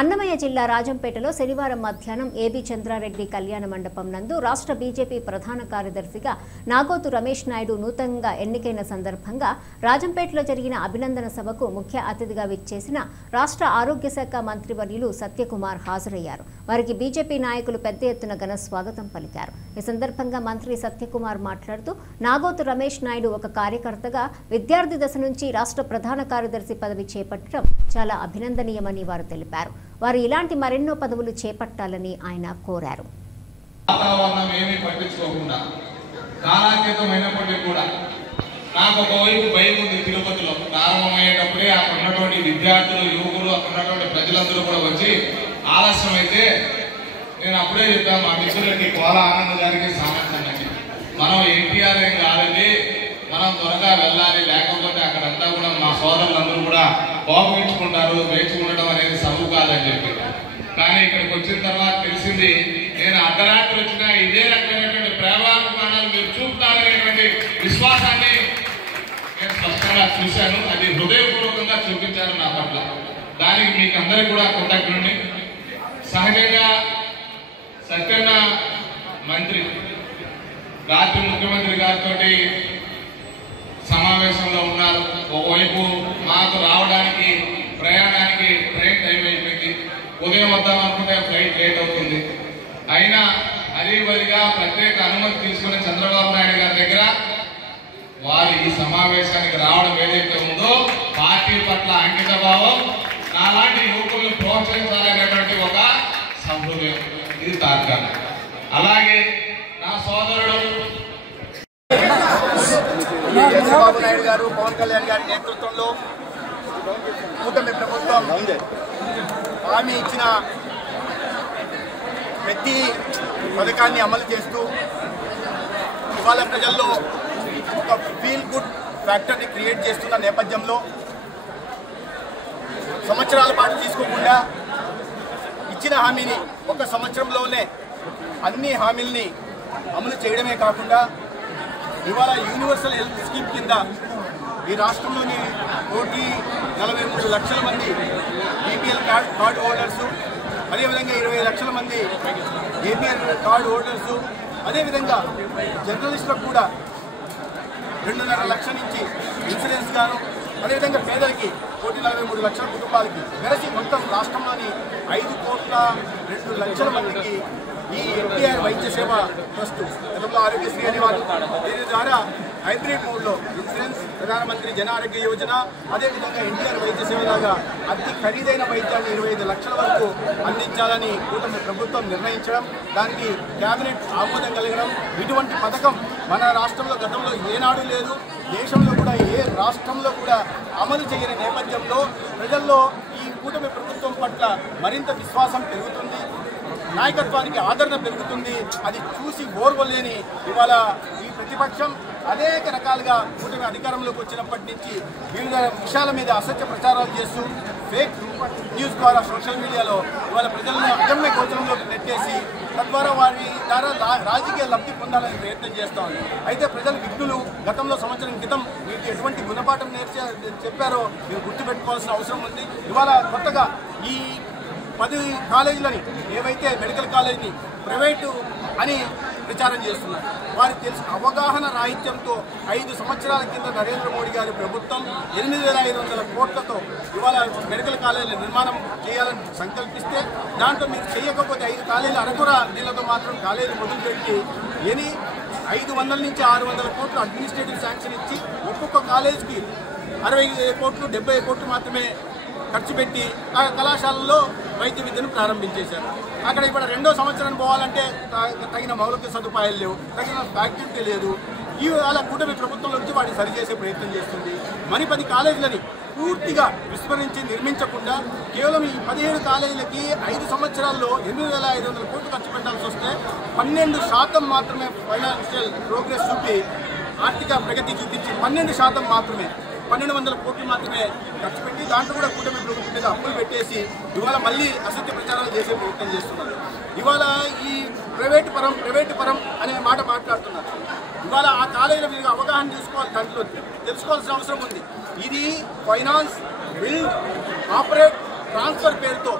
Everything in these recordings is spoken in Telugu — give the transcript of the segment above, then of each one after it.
అన్నమయ్య జిల్లా రాజంపేటలో శనివారం మధ్యాహ్నం ఏబీ చంద్రారెడ్డి కళ్యాణ మండపం నందు రాష్ట్ర బీజేపీ ప్రధాన కార్యదర్శిగా నాగోతు రమేష్ నాయుడు నూతనంగా ఎన్నికైన సందర్భంగా రాజంపేటలో జరిగిన అభినందన సభకు ముఖ్య అతిథిగా విచ్చేసిన రాష్ట్ర ఆరోగ్య శాఖ మంత్రివర్యులు సత్యకుమార్ హాజరయ్యారు. వారికి బీజేపీ నాయకులు పెద్ద ఎత్తున ఘన స్వాగతం పలికారు. ఈ సందర్భంగా మంత్రి సత్యకుమార్ మాట్లాడుతూ నాగోతు రమేష్ నాయుడు ఒక కార్యకర్తగా విద్యార్థి దశ నుంచి రాష్ట్ర ప్రధాన కార్యదర్శి పదవి చేపట్టడం చాలా అభినందనీయమని వారు తెలిపారు. వారు ఇలాంటి మరెన్నో పదవులు చేపట్టాలని ఆయన కోరారు. వాతావరణం ఏమీ పట్టించుకోకుండా కాలాతీతమైనప్పటికీ కూడా నాకు ఒకవైపు భయం ఉంది. తిరుపతిలో ప్రారంభమయ్యేటప్పుడే అక్కడ ఉన్నటువంటి విద్యార్థులు, యువకులు, అక్కడ ఉన్నటువంటి ప్రజలందరూ కూడా వచ్చి ఆలస్యం అయితే నేను అప్పుడే చెప్పాను మా మిత్రులకి కోల ఆనంద్ గారికి సామర్థ్యానికి, మనం ఎన్టీఆర్ ఏం కాదండి, మనం త్వరగా వెళ్ళాలి, లేకపోతే అక్కడంతా కూడా మా సోదరులందరూ కూడా బాగుంచుకుంటారు, వేచి ఉండడం అనేది సబబు కాదని చెప్పి. కానీ ఇక్కడికి వచ్చిన తర్వాత తెలిసింది, నేను అర్ధరాత్రి వచ్చినా ఇదే రకమైనటువంటి ప్రేమాభిమానాలు మీరు చూపుతారనేటువంటి విశ్వాసాన్ని నేను స్పష్టంగా చూశాను. అది హృదయపూర్వకంగా చూపించారు నా పట్ల. దానికి మీకు అందరికీ కూడా కృతజ్ఞుడిని. సహజంగా సత్యన్న మంత్రి రాత్రి ముఖ్యమంత్రి గారితో సమావేశంలో ఉన్నారు. ఒకవైపు మాకు రావడానికి ప్రయాణానికి ట్రైన్ టైం అయిపోయింది, ఉదయం వద్దాం అనుకుంటే ఫ్లైట్ లేట్ అవుతుంది. అయినా అదేవిధంగా ప్రత్యేక అనుమతి తీసుకుని చంద్రబాబు నాయుడు గారి దగ్గర వారు ఈ సమావేశానికి రావడం ఏదైతే ఉందో పార్టీ పట్ల అంకిత భావం, నాలాంటి యువకులను ప్రోత్సహించాలనేటువంటి ఒక సంహృదయం, ఇది తాత్కాలిక. అలాగే నా సోదరుడు చంద్రబాబు నాయుడు గారు, పవన్ కళ్యాణ్ గారి నేతృత్వంలో కూటమి ప్రభుత్వం హామీ ఇచ్చిన ప్రతి పథకాన్ని అమలు చేస్తూ ఇవాళ ప్రజల్లో ఒక ఫీల్ గుడ్ ఫ్యాక్టర్ని క్రియేట్ చేస్తున్న నేపథ్యంలో సంవత్సరాల పాటు తీసుకోకుండా ఇచ్చిన హామీని ఒక సంవత్సరంలోనే అన్ని హామీల్ని అమలు చేయడమే కాకుండా ఇవాళ యూనివర్సల్ హెల్త్ స్కీమ్ కింద ఈ రాష్ట్రంలోని 1,43,00,000 మంది బీపీఎల్ కార్డు హోల్డర్సు, అదేవిధంగా 20 లక్షల మంది ఏపీఎల్ కార్డు హోల్డర్సు, అదేవిధంగా జర్నలిస్టులకు కూడా 2.5 లక్షల నుంచి ఇన్సూరెన్స్ గాను, అదేవిధంగా పేదలకి 1,43,00,000 కుటుంబాలకి కలిసి మొత్తం రాష్ట్రంలోని 5,02,00,000 మందికి ఈ ఎన్టీఆర్ వైద్య సేవ ట్రస్ట్, గతంలో ఆరోగ్యశ్రీ అనేవారు, దీని ద్వారా హైబ్రిడ్ మోడ్లో ఇన్సూరెన్స్, ప్రధానమంత్రి జన ఆరోగ్య యోజన, అదేవిధంగా ఎన్టీఆర్ వైద్య సేవ లాగా అతి ఖరీదైన వైద్యాన్ని 25 లక్షల వరకు అందించాలని కూటమి ప్రభుత్వం నిర్ణయించడం, దానికి కేబినెట్ ఆమోదం కలగడం, ఇటువంటి పథకం మన రాష్ట్రంలో గతంలో ఏనాడు లేదు, దేశంలో కూడా ఏ రాష్ట్రంలో కూడా అమలు చేయని నేపథ్యంలో ప్రజల్లో ఈ కూటమి ప్రభుత్వం పట్ల మరింత విశ్వాసం పెరుగుతుంది, నాయకత్వానికి ఆదరణ పెరుగుతుంది. అది చూసి ఓర్వలేని ఇవాళ ఈ ప్రతిపక్షం అనేక రకాలుగా కూటమి అధికారంలోకి వచ్చినప్పటి నుంచి వివిధ విషయాల మీద అసత్య ప్రచారాలు చేస్తూ ఫేక్ న్యూస్ ద్వారా సోషల్ మీడియాలో ఇవాళ ప్రజలను అగమ్య గోచరంలోకి నెట్టేసి తద్వారా వారి ద్వారా రాజకీయ లబ్ధి పొందాలని ప్రయత్నం చేస్తూ ఉంది. అయితే ప్రజలు విఘ్నులు. గతంలో సంవత్సరం క్రితం మీకు ఎటువంటి గుణపాఠం చెప్పారో మీరు గుర్తుపెట్టుకోవాల్సిన అవసరం ఉంది. ఇవాళ కొత్తగా ఈ 10 కాలేజీలని, ఏవైతే మెడికల్ కాలేజీని ప్రైవేటు అని ప్రచారం చేస్తున్నారు, వారికి తెలుసు అవగాహన రాహిత్యంతో 5 సంవత్సరాల కింద నరేంద్ర మోడీ గారి ప్రభుత్వం 8,500 కోట్లతో ఇవాళ మెడికల్ కాలేజీల నిర్మాణం చేయాలని సంకల్పిస్తే దాంట్లో మీరు చేయకపోతే 5 కాలేజీలు అరకుర నీళ్ళతో మాత్రం కాలేజీ మొదలుపెట్టి 500 నుంచి 600 కోట్లు అడ్మినిస్ట్రేటివ్ శాంక్షన్ ఇచ్చి ఒక్కొక్క కాలేజీకి 60 కోట్లు 70 కోట్లు మాత్రమే ఖర్చు పెట్టి ఆ కళాశాలలో వైద్య విద్యను ప్రారంభించేశారు. అక్కడ ఇప్పుడు 2వ సంవత్సరానికి పోవాలంటే తగిన మౌలిక సదుపాయాలు లేవు, తగిన ఫ్యాకల్టీ లేదు. ఇవాళ కూటమి ప్రభుత్వం నుంచి వాటిని సరిచేసే ప్రయత్నం చేస్తుంది. మరి 10 కాలేజీలని పూర్తిగా విస్మరించి నిర్మించకుండా కేవలం ఈ 17 కాలేజీలకి 5 సంవత్సరాల్లో 8,500 కోట్లు ఖర్చు పెట్టాల్సి వస్తే 12% మాత్రమే ఫైనాన్షియల్ ప్రోగ్రెస్ చూపి, ఆర్థిక ప్రగతి చూపించి 12% మాత్రమే 1,200 కోట్లు మాత్రమే ఖర్చు పెట్టి దాంట్లో కూడా కూటమి ప్రభుత్వం మీద అప్పులు పెట్టేసి ఇవాళ మళ్ళీ అసత్య ప్రచారాలు చేసే ప్రయత్నం చేస్తున్నారు. ఇవాళ ఈ ప్రైవేటు పరం అనే మాట మాట్లాడుతున్నారు. ఇవాళ ఆ కాలేజీల మీద అవగాహన తీసుకోవాలి, దాంట్లో తెలుసుకోవాల్సిన అవసరం ఉంది. ఇది ఫైనాన్స్, బిల్డ్, ఆపరేట్, ట్రాన్స్ఫర్ పేరుతో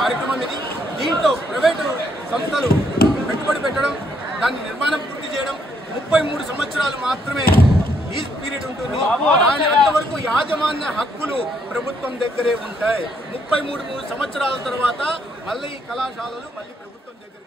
కార్యక్రమం ఇది. దీంట్లో ప్రైవేటు సంస్థలు పెట్టుబడి పెట్టడం, దాని నిర్మాణం పూర్తి చేయడం 33 సంవత్సరాలు మాత్రమే లీజ్ పీరియడ్ ఉంటుంది. దాని అంతవరకు యాజమాన్య హక్కులు ప్రభుత్వం దగ్గరే ఉంటాయి. 33 సంవత్సరాల తర్వాత మళ్ళీ కళాశాలలు మళ్ళీ ప్రభుత్వం దగ్గర